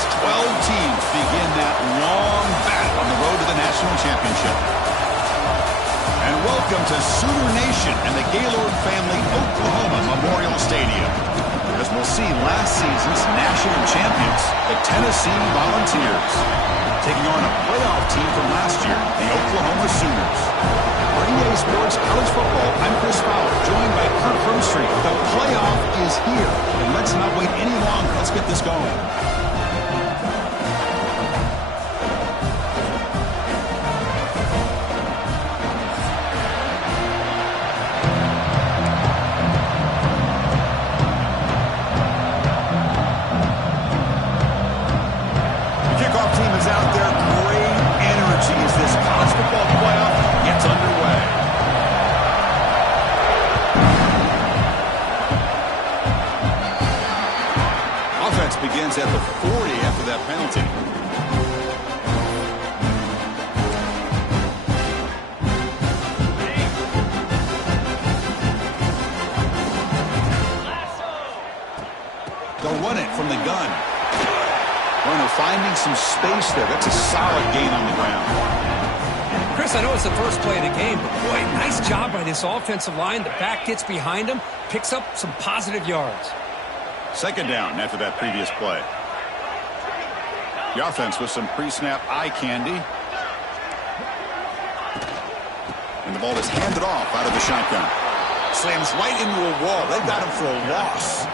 as 12 teams begin that long battle on the road to the national championship. And welcome to Sooner Nation and the Gaylord Family Oklahoma Memorial Stadium. As we'll see last season's national champions, the Tennessee Volunteers, taking on a playoff team from last year, the Oklahoma Sooners. For EA Sports College Football, I'm Chris Fowler, joined by Kirk Hermstreet. The playoff is here, and let's not wait any longer. Let's get this going. Begins at the 40 after that penalty. They'll run it from the gun. Runner finding some space there. That's a solid gain on the ground. Chris, I know it's the first play of the game, but boy, nice job by this offensive line. The back gets behind him, picks up some positive yards. Second down after that previous play. The offense with some pre-snap eye candy. And the ball is handed off out of the shotgun. Slams right into a wall. They got him for a loss.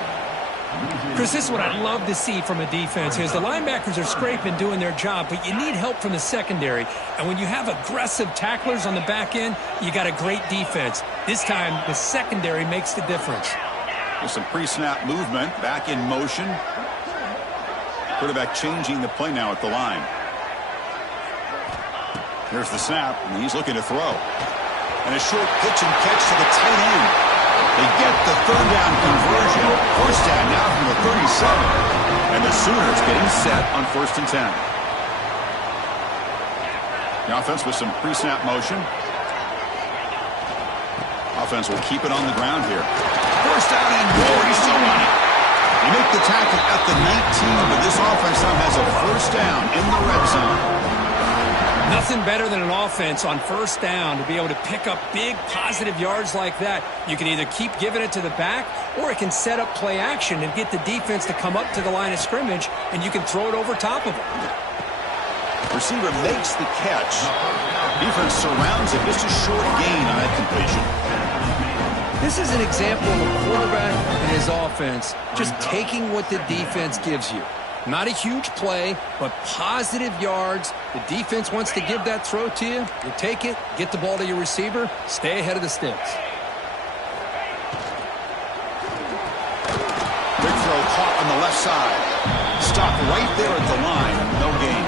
Chris, this is what I love to see from a defense is the linebackers are scraping, doing their job, but you need help from the secondary. And when you have aggressive tacklers on the back end, you got a great defense. This time, the secondary makes the difference. With some pre-snap movement, back in motion. Quarterback changing the play now at the line. Here's the snap, and he's looking to throw. And a short pitch and catch to the tight end. They get the third down conversion. First down now from the 37. And the Sooners getting set on 1st and 10. The offense with some pre-snap motion. Offense will keep it on the ground here. First down and more. He's still running. They make the tackle at the 19, but this offense now has a first down in the red zone. Nothing better than an offense on first down to be able to pick up big positive yards like that. You can either keep giving it to the back, or it can set up play action and get the defense to come up to the line of scrimmage, and you can throw it over top of them. Receiver makes the catch. Defense surrounds it. Just a short gain on that completion. This is an example of a quarterback and his offense just taking what the defense gives you. Not a huge play, but positive yards. The defense wants to give that throw to you. You take it, get the ball to your receiver, stay ahead of the sticks. Big throw caught on the left side. Stopped right there at the line. No gain.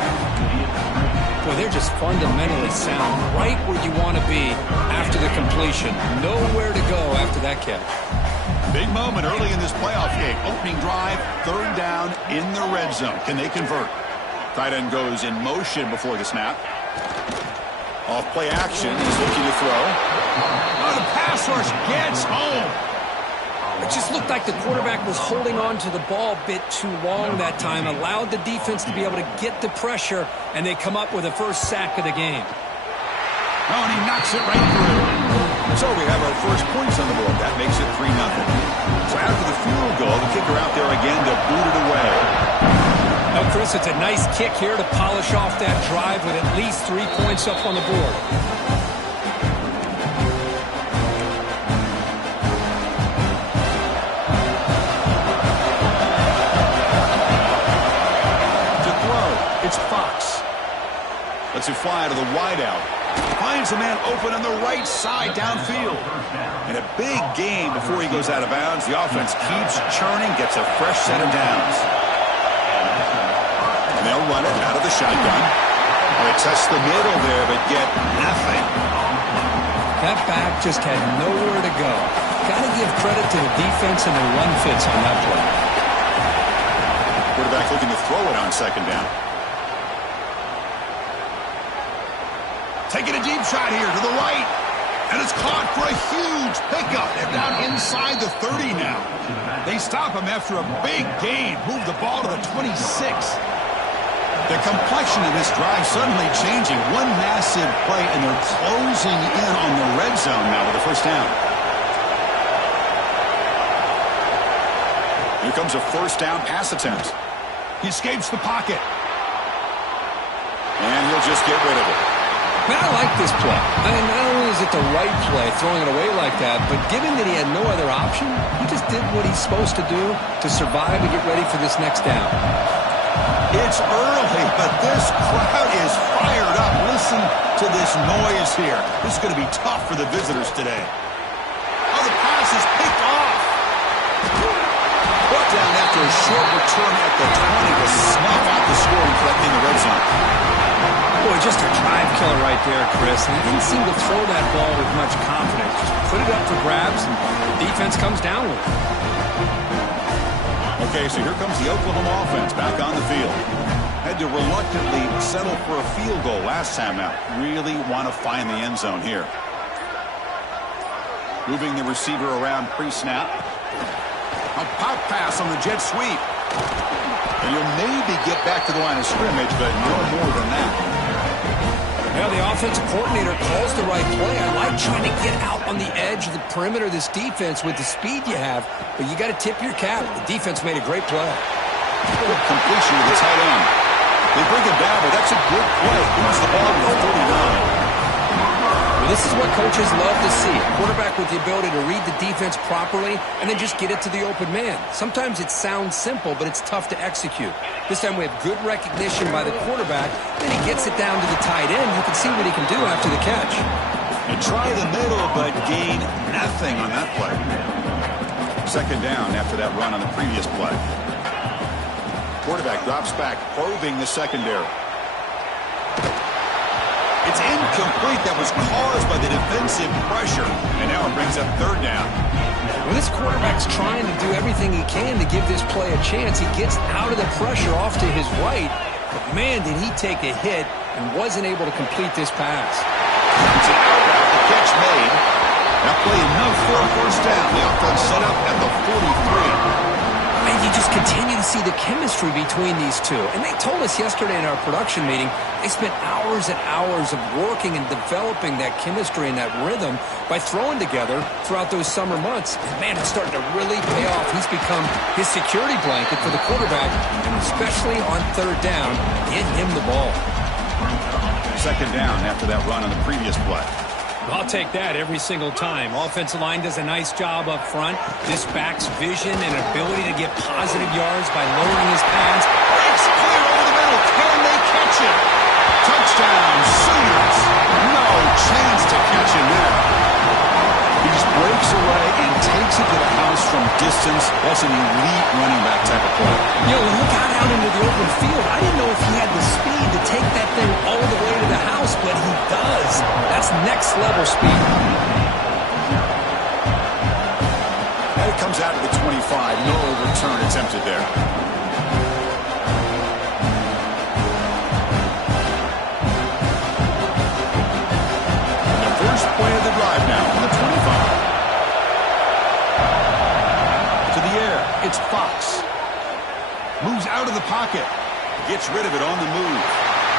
Boy, they're just fundamentally sound, right where you want to be after the completion. Nowhere to go after that catch. Big moment early in this playoff game. Opening drive, third down in the red zone. Can they convert? Tight end goes in motion before the snap. Off play action. He's looking to throw. Oh, the pass rush gets home. It just looked like the quarterback was holding on to the ball a bit too long that time, allowed the defense to be able to get the pressure, and they come up with the first sack of the game. Oh, and he knocks it right through. So we have our first points on the board. That makes it 3-0. So after the field goal, the kicker out there again to boot it away. Now, Chris, it's a nice kick here to polish off that drive with at least 3 points up on the board. It's Fox. Lets it fly to the wideout. Finds a man open on the right side downfield. And a big gain before he goes out of bounds. The offense keeps churning, gets a fresh set of downs. And they'll run it out of the shotgun. They test the middle there, but get nothing. That back just had nowhere to go. Got to give credit to the defense and the run fits on that play. Quarterback looking to throw it on second down. Taking a deep shot here to the right. And it's caught for a huge pickup. They're down inside the 30 now. They stop him after a big gain. Move the ball to the 26. The complexion of this drive suddenly changing. One massive play, and they're closing in on the red zone now with a first down. Here comes a first down pass attempt. He escapes the pocket. And he'll just get rid of it. Man, I like this play. I mean, not only is it the right play, throwing it away like that, but given that he had no other option, he just did what he's supposed to do to survive and get ready for this next down. It's early, but this crowd is fired up. Listen to this noise here. This is going to be tough for the visitors today. Oh, the pass is picked off. Brought down after a short return at the 20 to snuff out the scoring threat in the red zone. Boy, just a drive killer right there, Chris. And he didn't seem to throw that ball with much confidence. Just put it up for grabs, and the defense comes down with it. Okay, so here comes the Oklahoma offense back on the field. Had to reluctantly settle for a field goal last time out. Really want to find the end zone here. Moving the receiver around pre-snap. A pop pass on the jet sweep. And you'll maybe get back to the line of scrimmage, but no more than that. Well, the offensive coordinator calls the right play. I like trying to get out on the edge of the perimeter of this defense with the speed you have, but you got to tip your cap. The defense made a great play. Good completion to the tight end. They bring him down, but that's a good play. Moves the ball to the 39. Well, this is what coaches love to see. A quarterback with the ability to read the defense properly and then just get it to the open man. Sometimes it sounds simple, but it's tough to execute. This time we have good recognition by the quarterback. Then he gets it down to the tight end. You can see what he can do after the catch. And try the middle, but gain nothing on that play. Second down after that run on the previous play. Quarterback drops back, probing the secondary. It's incomplete. That was caused by the defensive pressure. And now it brings up third down. Well, this quarterback's trying to do everything he can to give this play a chance. He gets out of the pressure off to his right. But, man, did he take a hit and wasn't able to complete this pass. It's an out the catch made. That play enough for a first down. The offense set up at the 43. And you just continue to see the chemistry between these two. And they told us yesterday in our production meeting, they spent hours and hours of working and developing that chemistry and that rhythm by throwing together throughout those summer months. And, man, it's starting to really pay off. He's become his security blanket for the quarterback, and especially on third down, get him the ball. Second down after that run on the previous play. I'll take that every single time. Offensive line does a nice job up front. This back's vision and ability to get positive yards by lowering his pads. Breaks clear over the middle. Can they catch it? Touchdown, Sooners. No chance to catch him there. He just breaks away and takes it to the house from distance. That's an elite running back type of play. You know, when he got out into the open field, I didn't know if he had the speed to take that thing all the way to the house, but he does. That's next level speed. And it comes out to the 25. No return attempted there. First play of the drive now on the 25. To the air, it's Fox. Moves out of the pocket. Gets rid of it on the move.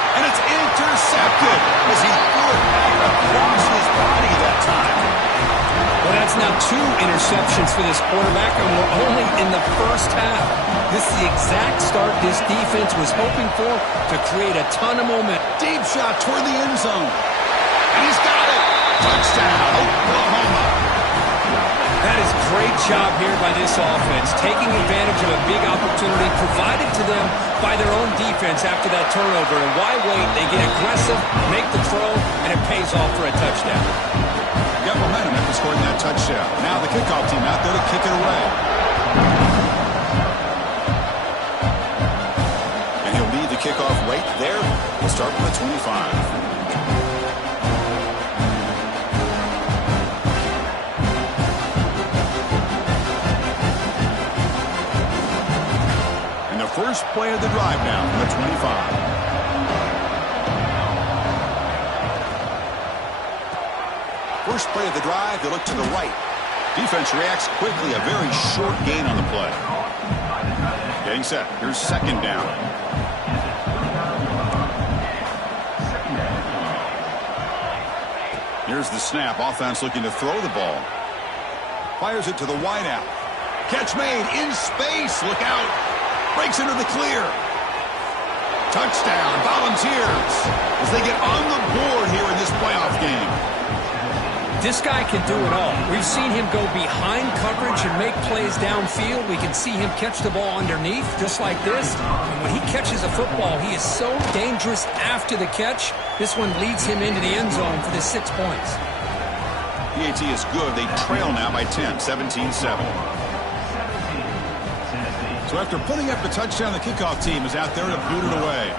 And it's intercepted as he threw it back across his body that time. Well, that's now 2 interceptions for this quarterback, and we're only in the first half. This is the exact start this defense was hoping for to create a ton of momentum. Deep shot toward the end zone. And he's got it. Touchdown, Oklahoma. That is great job here by this offense, taking advantage of a big opportunity provided to them by their own defense after that turnover. And why wait? They get aggressive, make the throw, and it pays off for a touchdown. Got momentum after scoring that touchdown. Now the kickoff team out there to kick it away. And he'll lead the kickoff right there. We'll start with the 25. First play of the drive now from the 25. First play of the drive, they look to the right. Defense reacts quickly, a very short gain on the play. Getting set, here's second down. Here's the snap. Offense looking to throw the ball. Fires it to the wideout. Catch made in space. Look out. Breaks into the clear. Touchdown. Volunteers as they get on the board here in this playoff game. This guy can do it all. We've seen him go behind coverage and make plays downfield. We can see him catch the ball underneath, just like this. And when he catches a football, he is so dangerous after the catch. This one leads him into the end zone for the 6 points. PAT is good. They trail now by 10, 17-7. So after putting up the touchdown, the kickoff team is out there to boot it away.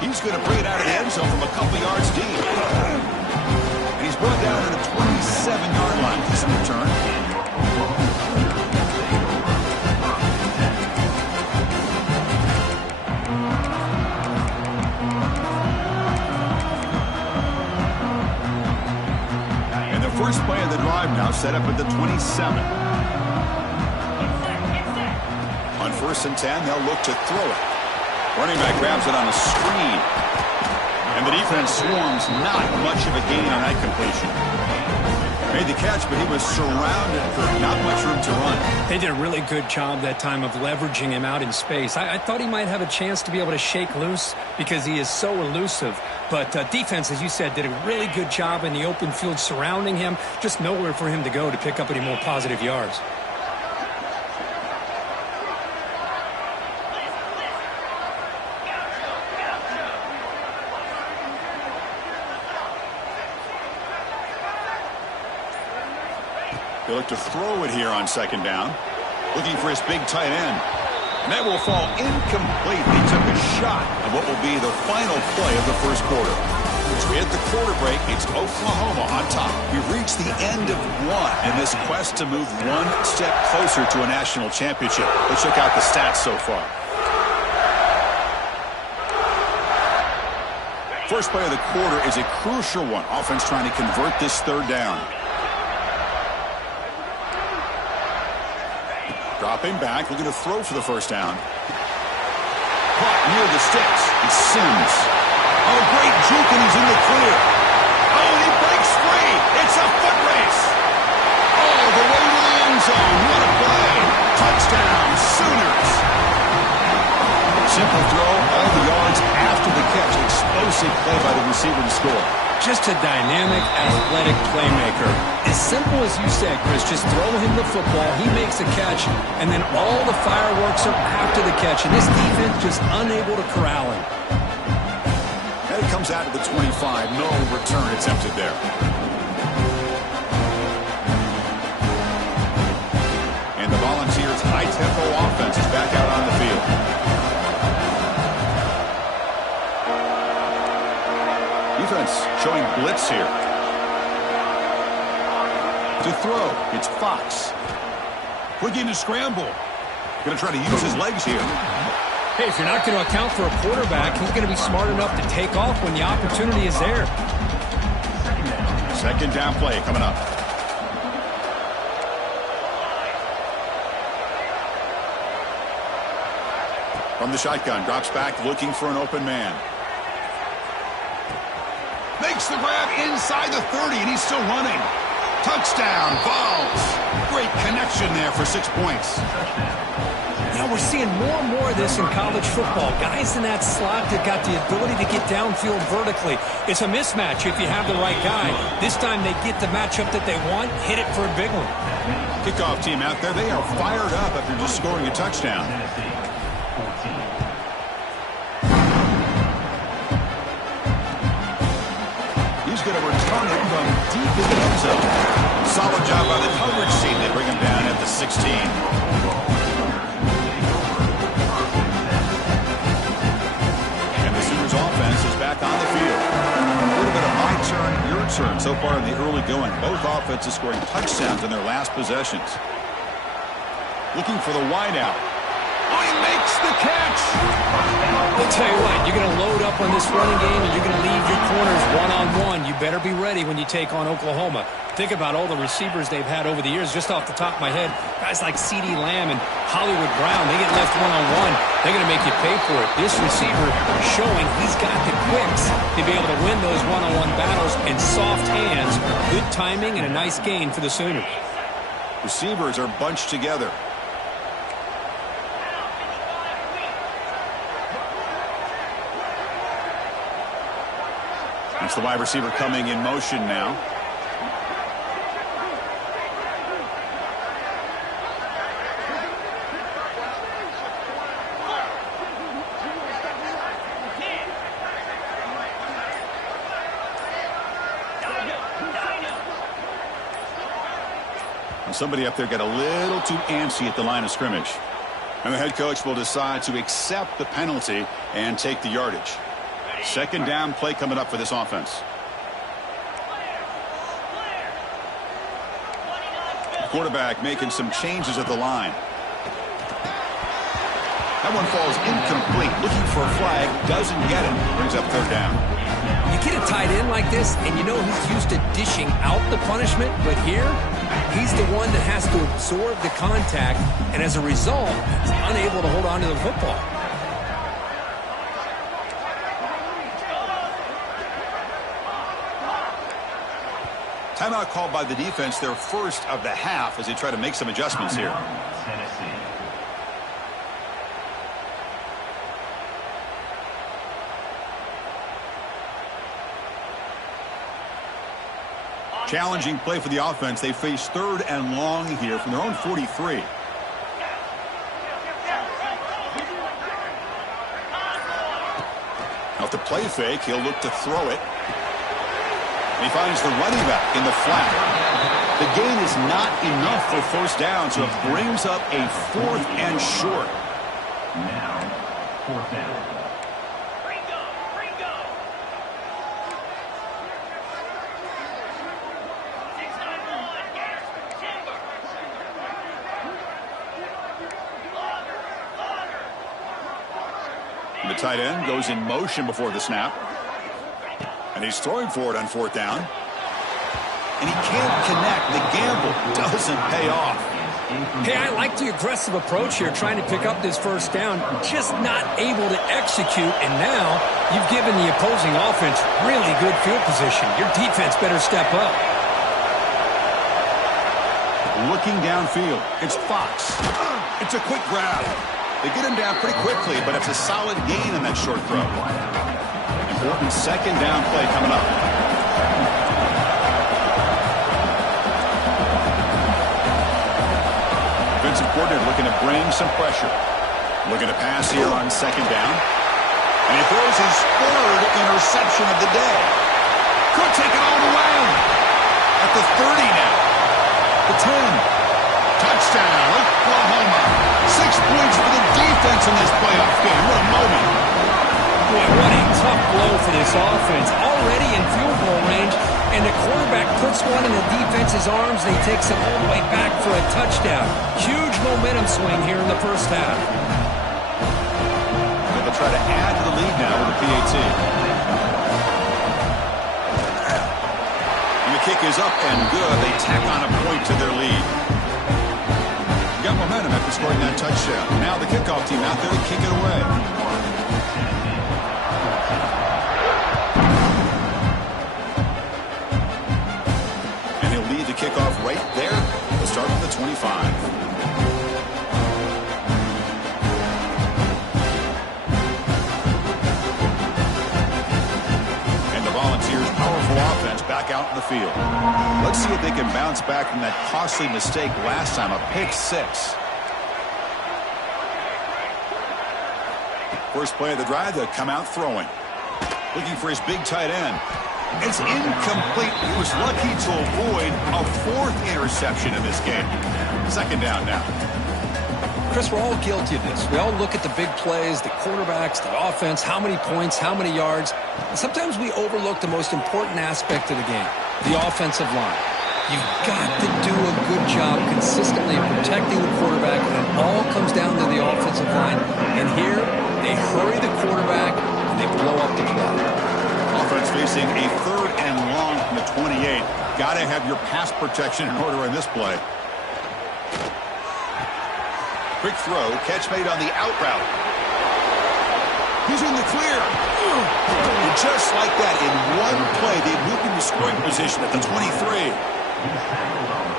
He's going to bring it out of the end zone from a couple yards deep. And he's brought down to the 27-yard line for some return. And the first play of the drive now set up at the 27. On 1st and 10, they'll look to throw it. Running back grabs it on a screen. And the defense swarms. Not much of a gain on that completion. Made the catch, but he was surrounded for not much room to run. They did a really good job that time of leveraging him out in space. I thought he might have a chance to be able to shake loose because he is so elusive. But defense, as you said, did a really good job in the open field surrounding him. Just nowhere for him to go to pick up any more positive yards. They look to throw it here on 2nd down. Looking for his big tight end. And that will fall incomplete. He took a shot of what will be the final play of the first quarter. As we hit the quarter break, it's Oklahoma on top. We've reached the end of one in this quest to move one step closer to a national championship. Let's check out the stats so far. First play of the quarter is a crucial one. Offense trying to convert this 3rd down. Dropping back, looking to throw for the 1st down. Caught near the sticks. It's Sims. Oh, great juke, and he's in the clear. Oh, and he breaks free. It's a foot race. All the way to the end zone. What a play. Touchdown, Sooners. Simple throw, all the yards after the catch. Explosive play by the receiver to score. Just a dynamic, athletic playmaker. As simple as you said, Chris, just throw him the football, he makes a catch, and then all the fireworks are after the catch. And this defense just unable to corral him. And it comes out to the 25. No return attempted there. And the Volunteers' high-tempo offense is back out on the field. Defense showing blitz here. To throw, it's Fox. Looking to scramble. Going to try to use his legs here. Hey, if you're not going to account for a quarterback, he's going to be smart enough to take off when the opportunity is there. 2nd down play coming up. From the shotgun, drops back looking for an open man. Makes the grab inside the 30, and he's still running. Touchdown, Vols. Great connection there for 6 points. You know, we're seeing more and more of this in college football. Guys in that slot that got the ability to get downfield vertically. It's a mismatch if you have the right guy. This time they get the matchup that they want, hit it for a big one. Kickoff team out there, they are fired up after just scoring a touchdown. Going to return it from deep in the end zone. Solid job by the coverage team. They bring him down at the 16. And the Sooners offense is back on the field. A little bit of my turn, your turn so far in the early going. Both offenses scoring touchdowns in their last possessions. Looking for the wideout. Oh, he makes the catch. I'll tell you what, you're going to load up on this running game and you're going to leave your corners one-on-one. You better be ready when you take on Oklahoma. Think about all the receivers they've had over the years. Just off the top of my head, guys like CeeDee Lamb and Hollywood Brown, they get left one-on-one. They're going to make you pay for it. This receiver showing he's got the quicks to be able to win those one-on-one battles and soft hands. Good timing and a nice gain for the Sooners. Receivers are bunched together. It's the wide receiver coming in motion now. And somebody up there got a little too antsy at the line of scrimmage. And the head coach will decide to accept the penalty and take the yardage. Second down play coming up for this offense. The quarterback making some changes at the line. That one falls incomplete. Looking for a flag. Doesn't get it. Brings up third down. You get a tight end like this, and you know he's used to dishing out the punishment, but here, he's the one that has to absorb the contact, and as a result, he's unable to hold on to the football. Timeout called by the defense, their first of the half, as they try to make some adjustments here. Challenging play for the offense. They face third and long here from their own 43. Off the play fake, he'll look to throw it. He finds the running back in the flat. The gain is not enough for first down, so it brings up a fourth and short. Now, fourth down. The tight end goes in motion before the snap. And he's throwing for it on fourth down. And he can't connect. The gamble doesn't pay off. Hey, I like the aggressive approach here, trying to pick up this first down. Just not able to execute. And now you've given the opposing offense really good field position. Your defense better step up. Looking downfield. It's Fox. It's a quick grab. They get him down pretty quickly, but it's a solid gain in that short throw. Important second down play coming up. Defensive coordinator looking to bring some pressure. Looking to pass here on second down. And he throws his third interception of the day. Could take it all the way. At the 30 now. The 10. Touchdown, Oklahoma. 6 points for the defense in this playoff game. What a moment. Boy, what a tough blow for this offense. Already in field goal range, and the quarterback puts one in the defense's arms, and he takes it all the way back for a touchdown. Huge momentum swing here in the first half. They'll try to add to the lead now with the PAT. And the kick is up and good. They tack on a point to their lead. Got momentum after scoring that touchdown. Now the kickoff team out there to kick it away. And he'll lead the kickoff right there. We'll start from the 25. And the Volunteers' powerful offense back out in the field. Let's see if they can bounce back from that costly mistake last time, a pick six. First play of the drive, they'll come out throwing. Looking for his big tight end. It's incomplete. He was lucky to avoid a fourth interception in this game. Second down now. Chris, we're all guilty of this. We all look at the big plays, the quarterbacks, the offense, how many points, how many yards. And sometimes we overlook the most important aspect of the game, the offensive line. You've got to do a good job consistently of protecting the quarterback, and it all comes down to the offensive line. And here, they hurry the quarterback, and they blow up the play. Offense facing a 3rd and long from the 28. Got to have your pass protection in order in this play. Quick throw, catch made on the out route. He's in the clear. And just like that, in one play, they moved into scoring position at the 23.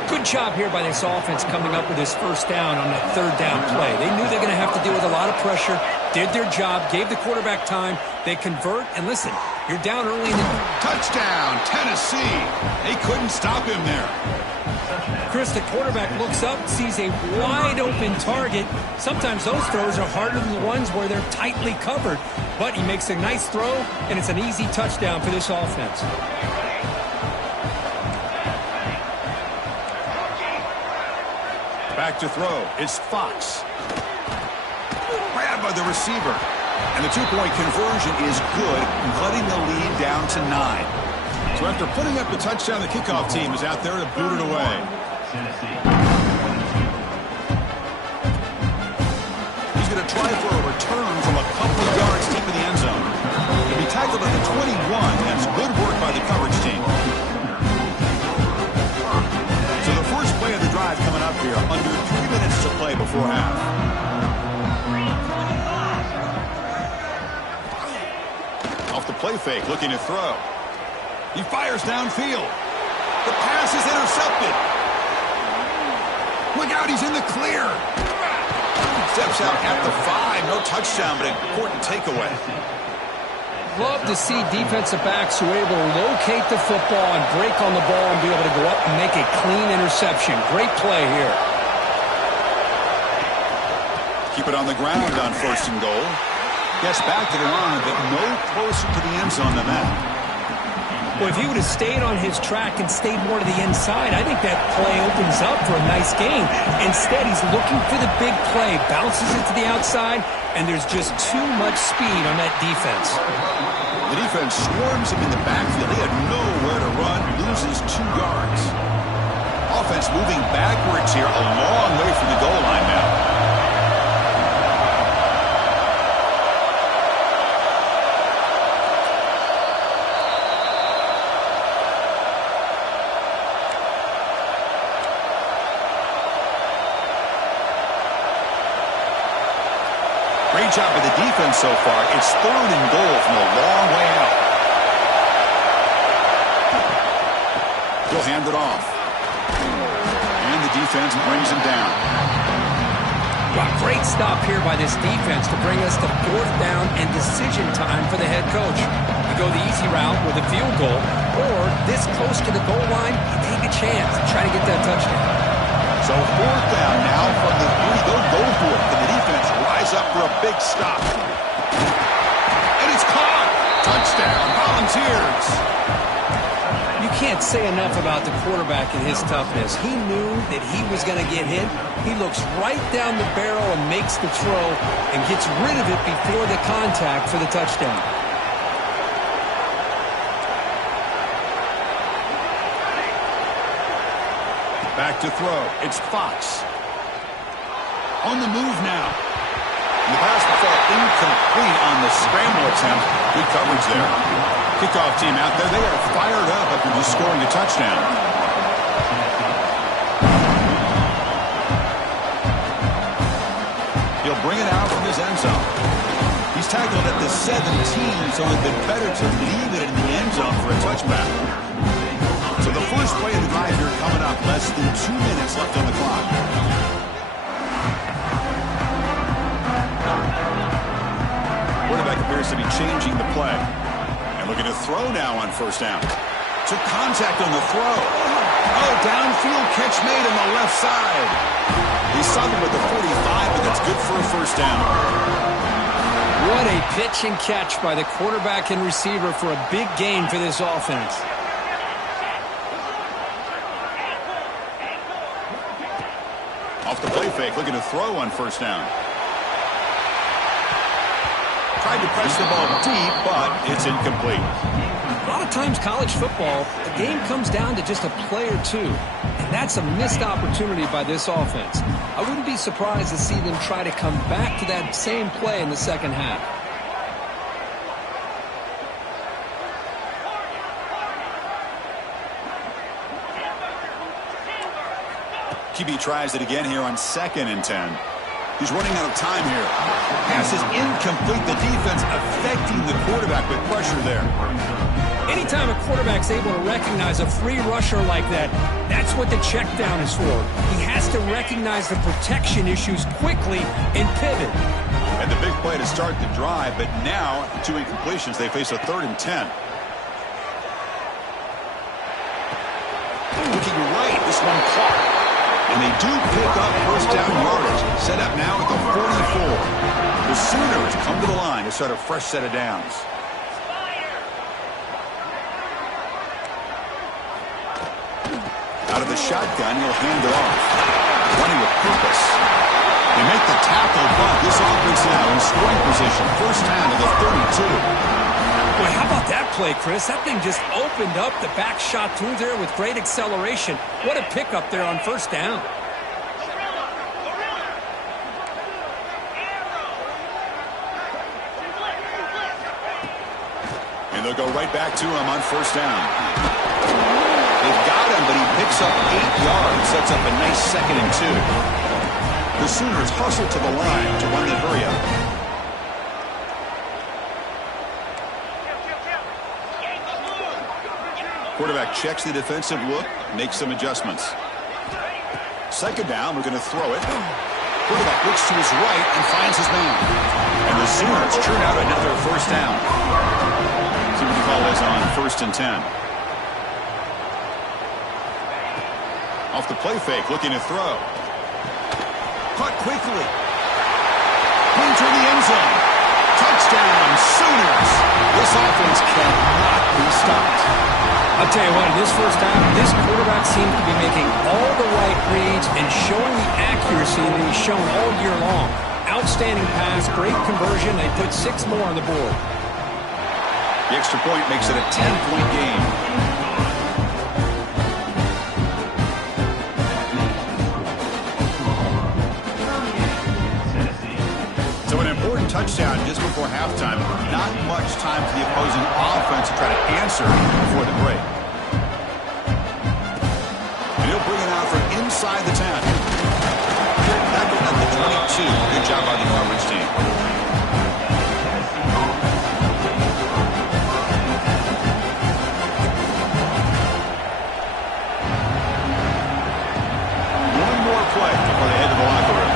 Good job here by this offense coming up with this first down on that 3rd down play. They knew they were going to have to deal with a lot of pressure, did their job, gave the quarterback time. They convert, and listen, you're down early in the... Touchdown, Tennessee. They couldn't stop him there. Chris, the quarterback looks up, sees a wide-open target. Sometimes those throws are harder than the ones where they're tightly covered. But he makes a nice throw, and it's an easy touchdown for this offense. Back to throw. It's Fox. Grabbed by the receiver. And the 2-point conversion is good, cutting the lead down to 9. So after putting up the touchdown, the kickoff team is out there to boot it away. He's going to try for a return from a couple of yards deep in the end zone. He'll be tackled at the 21. That's good work by the coverage team. So the first play of the drive coming up here, under 3 minutes to play before half. Off the play fake, looking to throw. He fires downfield. The pass is intercepted. Look out, he's in the clear. Steps out at the 5. No touchdown, but an important takeaway. Love to see defensive backs who are able to locate the football and break on the ball and be able to go up and make a clean interception. Great play here. Keep it on the ground on 1st and goal. Gets back to the line, but no closer to the end zone than that. Well, if he would have stayed on his track and stayed more to the inside, I think that play opens up for a nice gain. Instead, he's looking for the big play, bounces it to the outside, and there's just too much speed on that defense. The defense swarms him in the backfield. He had nowhere to run, loses 2 yards. Offense moving backwards here, a long way from the goal line now. Great job by the defense so far. It's 3rd and goal from a long way out. He'll hand it off. And the defense brings him down. Well, great stop here by this defense to bring us to 4th down and decision time for the head coach. You go the easy route with a field goal, or this close to the goal line, you take a chance and try to get that touchdown. So 4th down now from the 3. They'll go for it. Can the defense rise up for a big stop? And it's caught. Touchdown, Volunteers. You can't say enough about the quarterback and his toughness. He knew that he was going to get hit. He looks right down the barrel and makes the throw and gets rid of it before the contact for the touchdown. Back to throw. It's Fox. On the move now. And the pass will fall incomplete on the scramble attempt. Good coverage there. Kickoff team out there. They are fired up after just scoring a touchdown. He'll bring it out from his end zone. He's tackled at the 17, so it would have been better to leave it in the end zone for a touchback. So the first play of the drive here coming up. Less than 2 minutes left on the clock. Quarterback appears to be changing the play. And looking to throw now on 1st down. Took contact on the throw. Oh, downfield catch made on the left side. He something with the 45, but that's good for a 1st down. What a pitch and catch by the quarterback and receiver for a big gain for this offense. Off the play fake, looking to throw on 1st down. Tried to press the ball deep, but it's incomplete. A lot of times college football, the game comes down to just a play or two. And that's a missed opportunity by this offense. I wouldn't be surprised to see them try to come back to that same play in the second half. QB tries it again here on 2nd and 10. He's running out of time here. Pass is incomplete. The defense affecting the quarterback with pressure there. Anytime a quarterback's able to recognize a free rusher like that, that's what the check down is for. He has to recognize the protection issues quickly and pivot. And the big play to start the drive, but now, after 2 incompletions, they face a 3rd and 10. Looking right, this one caught. And they do pick up first down yardage. Set up now at the 44. The Sooners come to the line to start a fresh set of downs. Out of the shotgun, he'll hand it off. Running with purpose. They make the tackle, but this offense now in scoring position. First down to the 32. Boy, how about that play, Chris? That thing just opened up. The back shot through there with great acceleration. What a pickup there on first down. And they'll go right back to him on first down. They've got him, but he picks up 8 yards. Sets up a nice 2nd and 2. The Sooners hustle to the line to run the hurry up. Quarterback checks the defensive look, makes some adjustments. 2nd down, we're going to throw it. Quarterback looks to his right and finds his man. And the Sooners churn out another first down. See what the call is on 1st and 10. Off the play fake, looking to throw. Caught quickly. Into the end zone. Touchdown, Sooners. This offense cannot be stopped. I'll tell you what, in this first half, this quarterback seems to be making all the right reads and showing the accuracy that he's shown all year long. Outstanding pass, great conversion. They put 6 more on the board. The extra point makes it a 10-point game. So an important touchdown just before halftime. Not much time for the opposing offense to try to answer before the break. And he'll bring it out from inside the 10. Tackled at the 22. Good job by the coverage team. One more play before they head to the locker room.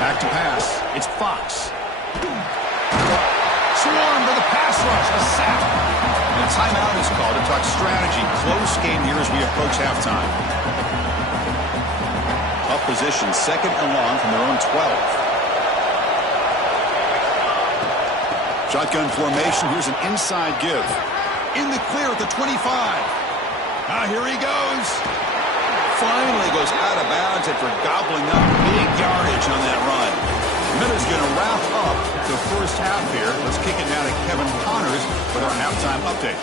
Back to pass. It's Fox. Swarm to the pass rush. A sack. And a timeout is called to talk strategy. Close game here as we approach halftime. Up position, 2nd and long from their own 12. Shotgun formation. Here's an inside give. In the clear at the 25. Here he goes. Finally goes out of bounds after gobbling up big yardage on that run. Miller's going to wrap up the first half here. Let's kick it now to Kevin Connors with our halftime update.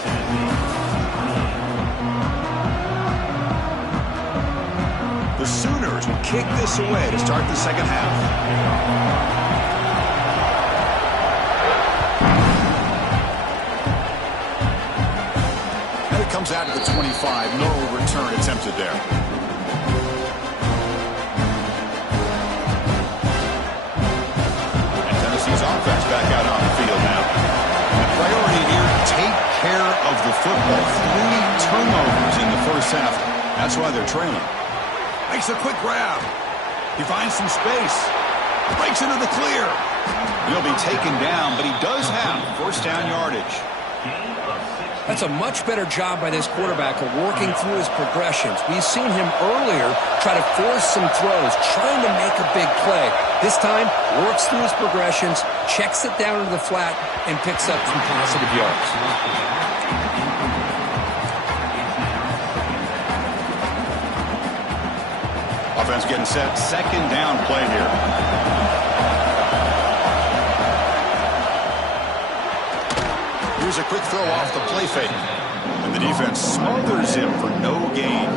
The Sooners will kick this away to start the second half. And it comes out to the 25. No return attempted there. Offense back out on the field now. The priority here, take care of the football. 3 turnovers in the first half. That's why they're trailing. Makes a quick grab. He finds some space. Breaks into the clear. He'll be taken down, but he does have first down yardage. That's a much better job by this quarterback of working through his progressions. We've seen him earlier try to force some throws, trying to make a big play. This time, works through his progressions, checks it down into the flat, and picks up some positive yards. offense getting set. Second down play here. Here's a quick throw off the play fake. And the defense smothers him for no gain.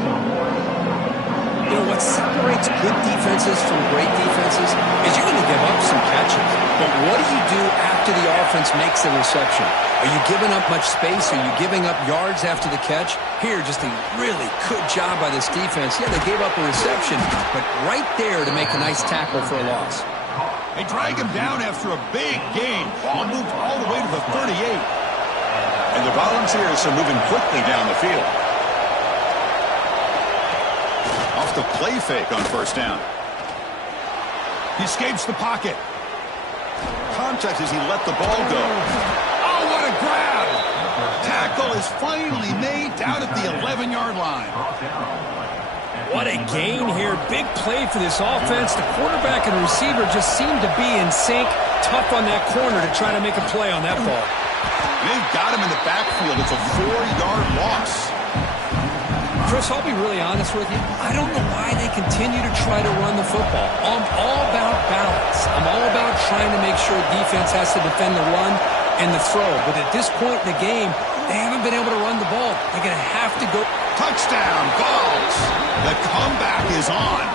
You know, what separates good defenses from great defenses is you're going to give up some catches. But what do you do after the offense makes the reception? Are you giving up much space? Are you giving up yards after the catch? Here, just a really good job by this defense. Yeah, they gave up a reception, but right there to make a nice tackle for a loss. They drag him down after a big gain. Ball moved all the way to the 38. And the Volunteers are moving quickly down the field. Off the play fake on first down. He escapes the pocket. Contact as he let the ball go. Oh, what a grab! Tackle is finally made down at the 11-yard line. What a gain here. Big play for this offense. The quarterback and receiver just seem to be in sync. Tough on that corner to try to make a play on that ball. They've got him in the backfield. It's a 4-yard loss. Chris, I'll be really honest with you. I don't know why they continue to try to run the football. I'm all about balance. I'm all about trying to make sure defense has to defend the run and the throw. But at this point in the game, they haven't been able to run the ball. They're going to have to go. Touchdown, Gulls. The comeback is on.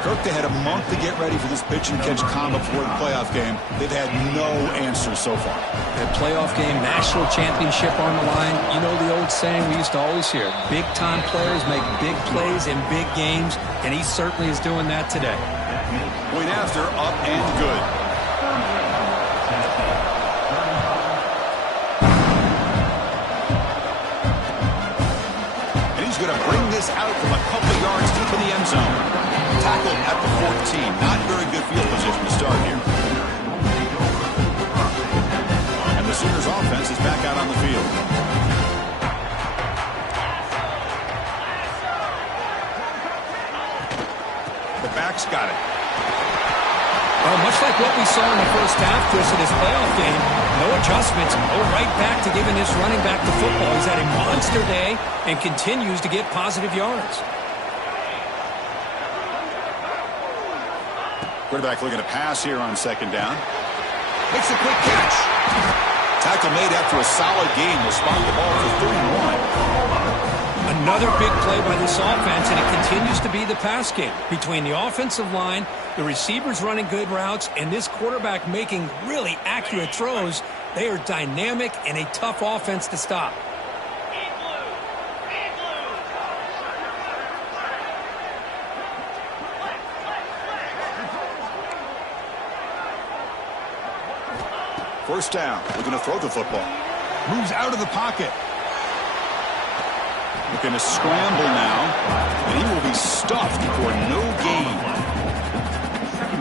Kirk, they had a month to get ready for this pitch-and-catch combo before the playoff game. They've had no answers so far. That playoff game, national championship on the line. You know the old saying we used to always hear, big-time players make big plays in big games, and he certainly is doing that today. Point after, up and good. And he's going to bring this out from a couple of yards deep in the end zone. Tackled at the 14. Not very good field position to start here. And the Sooners offense is back out on the field. The back's got it. Well, much like what we saw in the first half, Chris, of this playoff game, no adjustments, go right back to giving this running back the football. He's had a monster day and continues to get positive yards. Quarterback looking to pass here on second down. Makes a quick catch. Tackle made after a solid gain. Will spot the ball for 31. Another big play by this offense, and it continues to be the pass game. Between the offensive line, the receivers running good routes, and this quarterback making really accurate throws, they are dynamic and a tough offense to stop. First down. Looking to throw the football. Moves out of the pocket. Looking to scramble now. And he will be stuffed for no gain.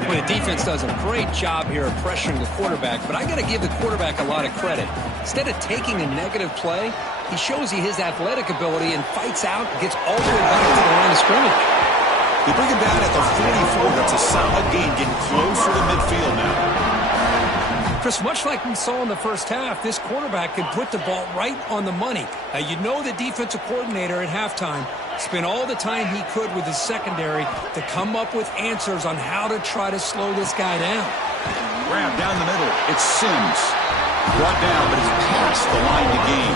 Well, the defense does a great job here of pressuring the quarterback, but I got to give the quarterback a lot of credit. Instead of taking a negative play, he shows you his athletic ability and fights out and gets all the way back to the line of scrimmage. They bring him down at the 44. That's a solid gain, getting closer to midfield now. Chris, much like we saw in the first half, this quarterback could put the ball right on the money. Now, you know the defensive coordinator at halftime spent all the time he could with his secondary to come up with answers on how to try to slow this guy down. Grab down the middle. It's Sims. Brought down, but it's past the line to gain.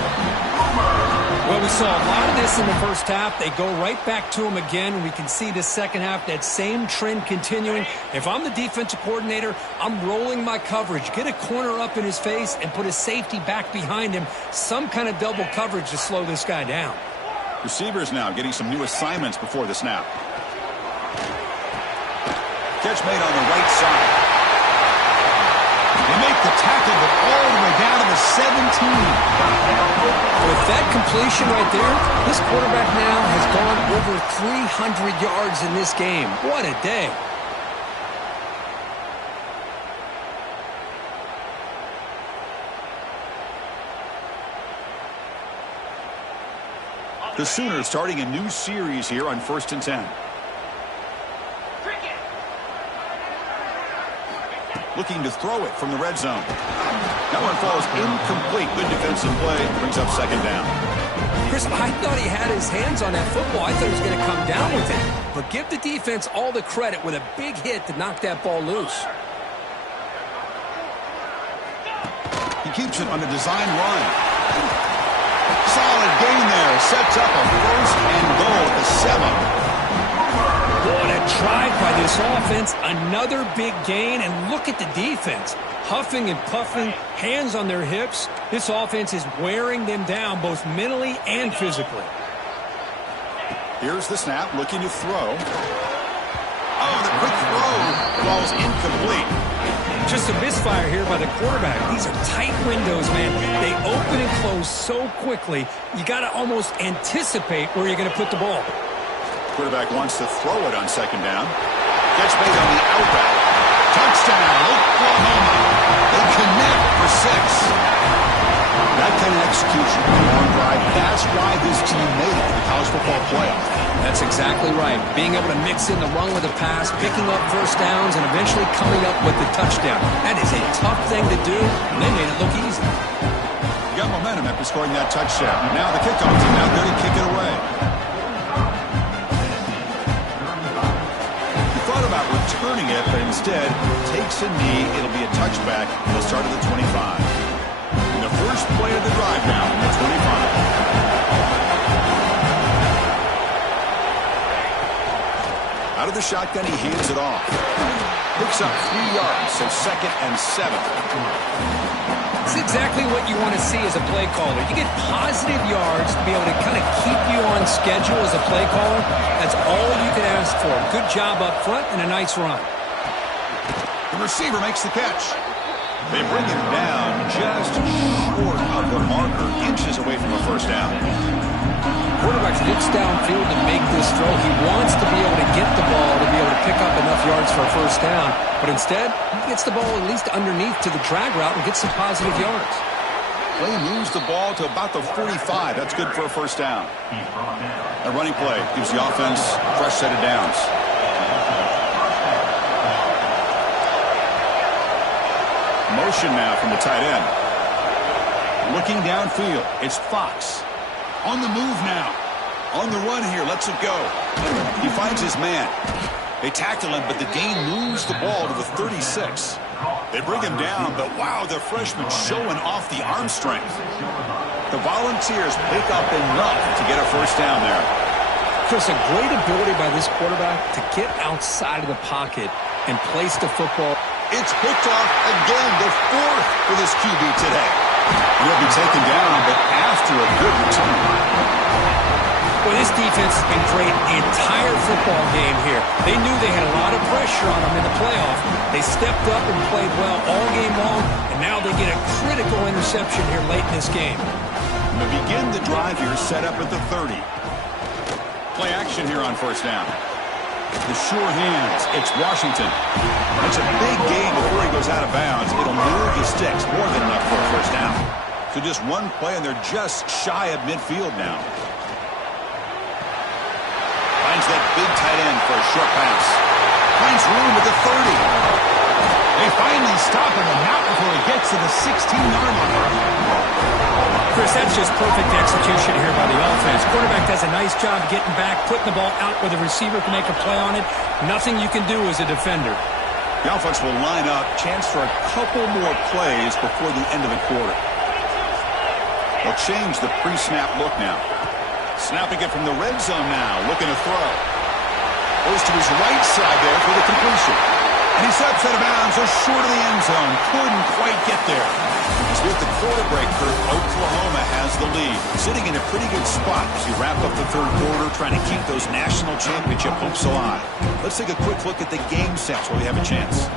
Well, we saw a lot of this in the first half. They go right back to him again. We can see the second half, that same trend continuing. If I'm the defensive coordinator, I'm rolling my coverage. Get a corner up in his face and put a safety back behind him. Some kind of double coverage to slow this guy down. Receivers now getting some new assignments before the snap. Catch made on the right side. They make the tackle, but all the way down to the 17. With that completion right there, this quarterback now has gone over 300 yards in this game. What a day. The Sooners starting a new series here on 1st and 10. Looking to throw it from the red zone. That one falls incomplete. Good defensive play. Brings up second down. Chris, I thought he had his hands on that football. I thought he was going to come down with it. but give the defense all the credit with a big hit to knock that ball loose. He keeps it on a design run. Solid gain there. Sets up a first and goal at the 7. What a drive by this offense. Another big gain, and look at the defense. Huffing and puffing, hands on their hips. This offense is wearing them down both mentally and physically. Here's the snap, looking to throw. Oh, the quick throw falls incomplete. Just a misfire here by the quarterback. These are tight windows, man. They open and close so quickly, you got to almost anticipate where you're going to put the ball. Quarterback wants to throw it on second down. Catch made on the out route. Touchdown, Oklahoma. They connect for 6. That kind of execution, a long drive, that's why this team made it to the college football playoff. That's exactly right. Being able to mix in the run with the pass, picking up first downs, and eventually coming up with the touchdown. That is a tough thing to do, and they made it look easy. You got momentum after scoring that touchdown. Now the kickoff team out there to kick it away. He thought about returning it, but instead takes a knee. It'll be a touchback. He'll start at the 25. The first play of the drive now in the 25. Out of the shotgun, he hands it off. Picks up 3 yards, so 2nd and 7. It's exactly what you want to see as a play caller. You get positive yards to be able to kind of keep you on schedule as a play caller. That's all you can ask for. Good job up front and a nice run. The receiver makes the catch. They bring him down just short of the marker, inches away from a first down. Quarterback looks downfield to make this throw. He wants to be able to get the ball to be able to pick up enough yards for a first down. But instead, he gets the ball at least underneath to the drag route and gets some positive yards. Play moves the ball to about the 45. That's good for a first down. A running play gives the offense a fresh set of downs. Motion now from the tight end. Looking downfield, it's Fox. On the move now. On the run here, lets it go. He finds his man. They tackle him, but the gain moves the ball to the 36. They bring him down, but wow, the freshman showing off the arm strength. The Volunteers pick up enough to get a first down there. Chris, a great ability by this quarterback to get outside of the pocket and place the football. It's picked off again, the 4th for this QB today. He'll be taken down, but after a good return. Well, this defense has been great the entire football game here. They knew they had a lot of pressure on them in the playoff. They stepped up and played well all game long, and now they get a critical interception here late in this game. And they begin the drive here, set up at the 30. Play action here on first down. The sure hands, it's Washington. That's a big gain before he goes out of bounds. It'll move the sticks, more than enough for a first down. So just one play, and they're just shy of midfield now. Finds that big tight end for a short pass. Finds room at the 30. They finally stop him, and not before he gets to the 16-yard line. Chris, that's just perfect execution here by the offense. Quarterback does a nice job getting back, putting the ball out where the receiver can make a play on it. Nothing you can do as a defender. The offense will line up. Chance for a couple more plays before the end of the quarter. They'll change the pre-snap look now. Snapping it from the red zone now. Looking to throw. Goes to his right side there for the completion. And he steps out of bounds just short of the end zone. Couldn't quite get there. As with the quarter breaker, Oklahoma has the lead. Sitting in a pretty good spot as you wrap up the third quarter, trying to keep those national championship hopes alive. Let's take a quick look at the game sets while we have a chance.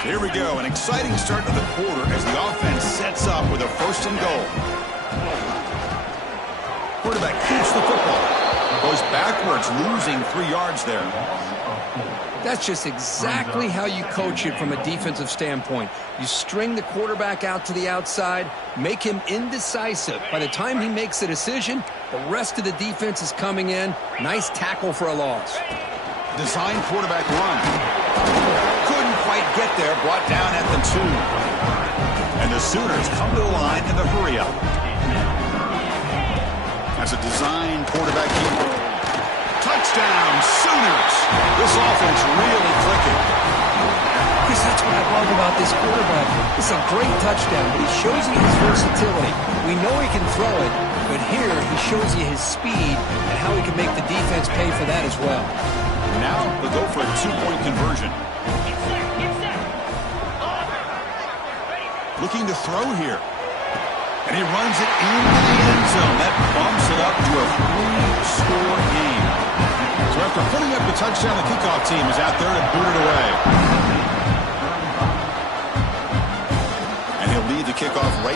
Here we go. An exciting start to the quarter as the offense sets up with a first and goal. Quarterback keeps the football. Goes backwards, losing 3 yards there. That's just exactly how you coach it from a defensive standpoint. You string the quarterback out to the outside, make him indecisive. By the time he makes a decision, the rest of the defense is coming in. Nice tackle for a loss. Design quarterback run. Couldn't quite get there, brought down at the 2. And the Sooners come to the line in the hurry-up. as a design quarterback keeper. Touchdown, Sooners. This offense really clicking. Chris, that's what I love about this quarterback. It's a great touchdown, but he shows you his versatility. We know he can throw it, but here he shows you his speed and how he can make the defense pay for that as well. Now they'll go for a two-point conversion. Looking to throw here. And he runs it into the end zone. That bumps it up to a 3-score game. So after putting up the touchdown, the kickoff team is out there to boot it away. And he'll lead the kickoff right